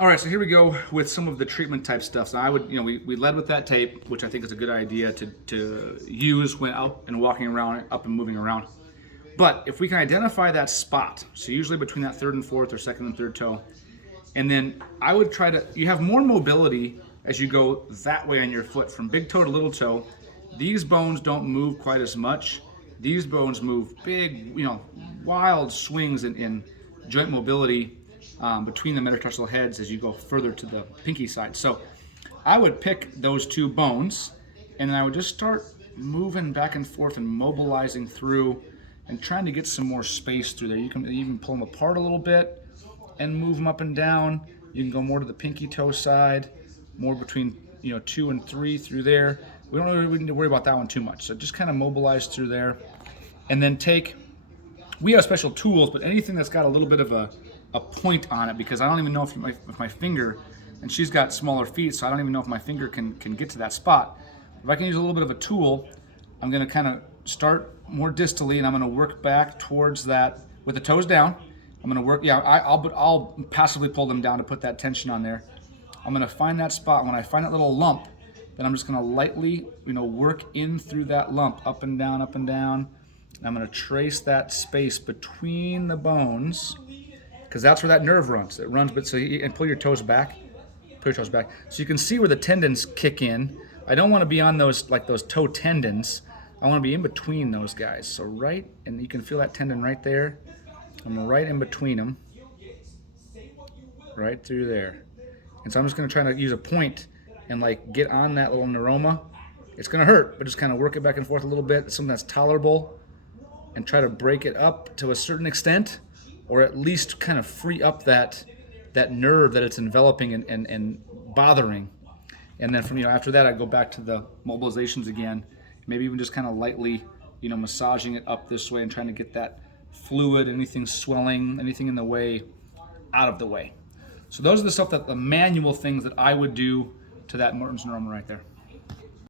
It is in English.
All right, so here we go with some of the treatment type stuff. So I would, we led with that tape, which I think is a good idea to use when out and walking around, up and moving around. But if we can identify that spot, so usually between that third and fourth or second and third toe, and then I would try to, you have more mobility as you go that way on your foot from big toe to little toe. These bones don't move quite as much. These bones move big, wild swings in joint mobility between the metatarsal heads as you go further to the pinky side. So I would pick those two bones and then I would just start moving back and forth and mobilizing through and trying to get some more space through there. You can even pull them apart a little bit and move them up and down. You can go more to the pinky toe side, more between 2 and 3 through there. We don't really need to worry about that one too much. So just kind of mobilize through there, and then we have special tools, but anything that's got a little bit of a point on it, because I don't even know if my finger, and she's got smaller feet, so I don't even know if my finger can get to that spot. If I can use a little bit of a tool, I'm going to kind of start more distally, and I'm going to work back towards that with the toes down. I'm going to work, I'll passively pull them down to put that tension on there. I'm going to find that spot. When I find that little lump, then I'm just going to lightly, work in through that lump, up and down, up and down. And I'm going to trace that space between the bones, because that's where that nerve runs. It runs, and pull your toes back. Pull your toes back. So you can see where the tendons kick in. I don't want to be on those toe tendons. I want to be in between those guys. So and you can feel that tendon right there. I'm right in between them, right through there. And so I'm just going to try to use a point and get on that little neuroma. It's going to hurt, but just kind of work it back and forth a little bit. It's something that's tolerable, and try to break it up to a certain extent, or at least kind of free up that nerve that it's enveloping and bothering. And then from after that, I go back to the mobilizations again, maybe even just kind of lightly massaging it up this way and trying to get that fluid, anything swelling, anything in the way, out of the way. So those are the manual things that I would do to that Morton's neuroma right there.